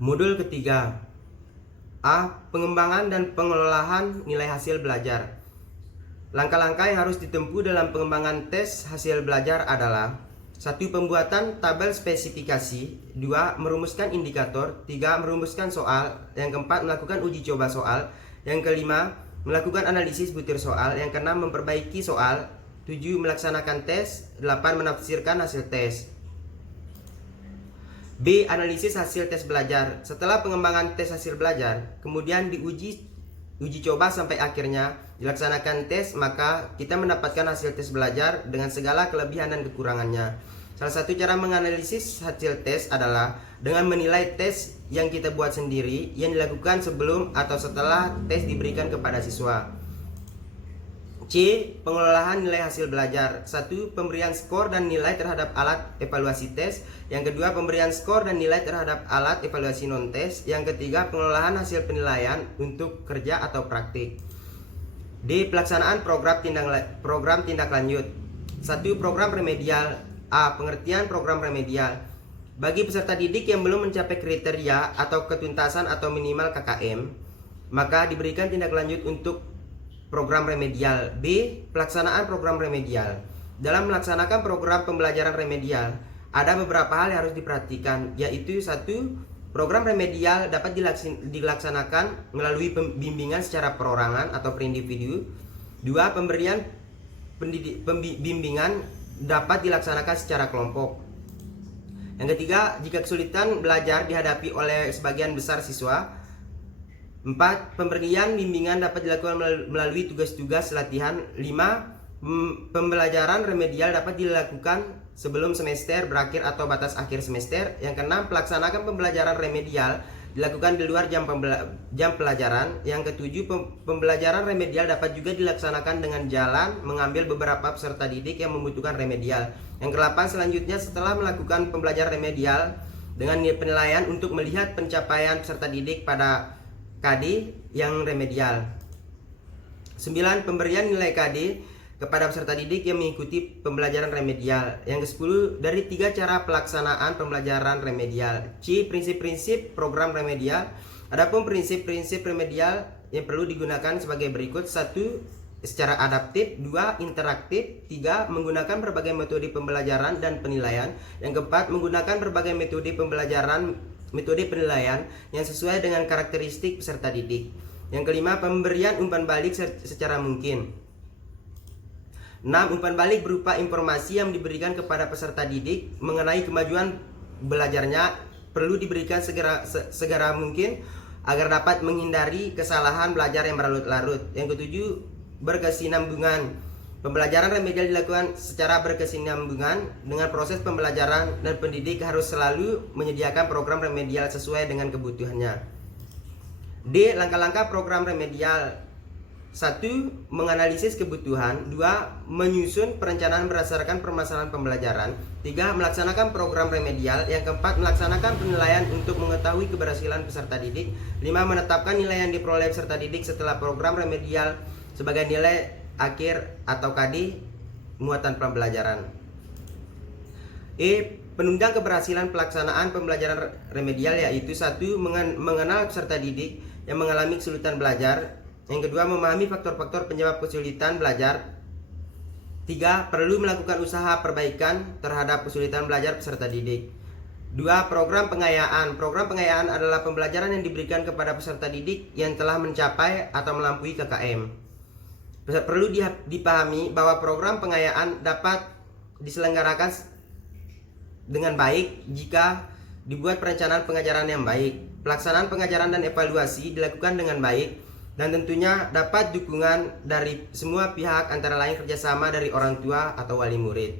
Modul ketiga A. Pengembangan dan pengelolaan nilai hasil belajar. Langkah-langkah yang harus ditempuh dalam pengembangan tes hasil belajar adalah 1. Pembuatan tabel spesifikasi. 2. Merumuskan indikator. 3. Merumuskan soal. Yang keempat, melakukan uji coba soal. Yang kelima, melakukan analisis butir soal. Yang keenam, memperbaiki soal. 7. Melaksanakan tes. 8. Menafsirkan hasil tes. B. Analisis hasil tes belajar. Setelah pengembangan tes hasil belajar, kemudian uji coba sampai akhirnya dilaksanakan tes, maka kita mendapatkan hasil tes belajar dengan segala kelebihan dan kekurangannya. Salah satu cara menganalisis hasil tes adalah dengan menilai tes yang kita buat sendiri yang dilakukan sebelum atau setelah tes diberikan kepada siswa. C. Pengelolaan nilai hasil belajar. 1. Pemberian skor dan nilai terhadap alat evaluasi tes. Yang kedua, pemberian skor dan nilai terhadap alat evaluasi non-tes. Yang ketiga, pengelolaan hasil penilaian untuk kerja atau praktik. D. Pelaksanaan program tindak lanjut. 1. Program remedial. A. Pengertian program remedial. Bagi peserta didik yang belum mencapai kriteria atau ketuntasan atau minimal KKM, maka diberikan tindak lanjut untuk program remedial. B. Pelaksanaan program remedial. Dalam melaksanakan program pembelajaran remedial, ada beberapa hal yang harus diperhatikan, yaitu 1. Program remedial dapat dilaksanakan melalui bimbingan secara perorangan atau per individu. 2. Pemberian bimbingan dapat dilaksanakan secara kelompok. Yang ketiga, jika kesulitan belajar dihadapi oleh sebagian besar siswa. 4. Pemberian bimbingan dapat dilakukan melalui tugas-tugas latihan. 5. Pembelajaran remedial dapat dilakukan sebelum semester berakhir atau batas akhir semester. Yang keenam, pelaksanakan pembelajaran remedial dilakukan di luar jam pelajaran. Yang ketujuh, pembelajaran remedial dapat juga dilaksanakan dengan jalan mengambil beberapa peserta didik yang membutuhkan remedial. Yang kedelapan, selanjutnya setelah melakukan pembelajaran remedial dengan penilaian untuk melihat pencapaian peserta didik pada KD yang remedial. 9. Pemberian nilai KD kepada peserta didik yang mengikuti pembelajaran remedial. Yang ke-10, dari 3 cara pelaksanaan pembelajaran remedial. C. Prinsip-prinsip program remedial. Adapun prinsip-prinsip remedial yang perlu digunakan sebagai berikut. 1. Secara adaptif. 2. Interaktif. 3. Menggunakan berbagai metode pembelajaran dan penilaian. Yang keempat, menggunakan berbagai metode penilaian yang sesuai dengan karakteristik peserta didik. Yang kelima, pemberian umpan balik secara mungkin. 6. Umpan balik berupa informasi yang diberikan kepada peserta didik mengenai kemajuan belajarnya perlu diberikan segera mungkin agar dapat menghindari kesalahan belajar yang berlarut-larut. Yang ketujuh, berkesinambungan. Pembelajaran remedial dilakukan secara berkesinambungan dengan proses pembelajaran, dan pendidik harus selalu menyediakan program remedial sesuai dengan kebutuhannya. D. Langkah-langkah program remedial. 1. Menganalisis kebutuhan. 2. Menyusun perencanaan berdasarkan permasalahan pembelajaran. 3. Melaksanakan program remedial. Yang keempat, melaksanakan penilaian untuk mengetahui keberhasilan peserta didik. 5. Menetapkan nilai yang diperoleh peserta didik setelah program remedial sebagai nilai akhir atau KD muatan pembelajaran. E. Penunjang keberhasilan pelaksanaan pembelajaran remedial, yaitu 1. Mengenal peserta didik yang mengalami kesulitan belajar. Yang kedua, memahami faktor-faktor penyebab kesulitan belajar. 3. Perlu melakukan usaha perbaikan terhadap kesulitan belajar peserta didik. 2. Program pengayaan. Program pengayaan adalah pembelajaran yang diberikan kepada peserta didik yang telah mencapai atau melampaui KKM. Perlu dipahami bahwa program pengayaan dapat diselenggarakan dengan baik jika dibuat perencanaan pengajaran yang baik. Pelaksanaan pengajaran dan evaluasi dilakukan dengan baik, dan tentunya dapat dukungan dari semua pihak, antara lain kerjasama dari orang tua atau wali murid.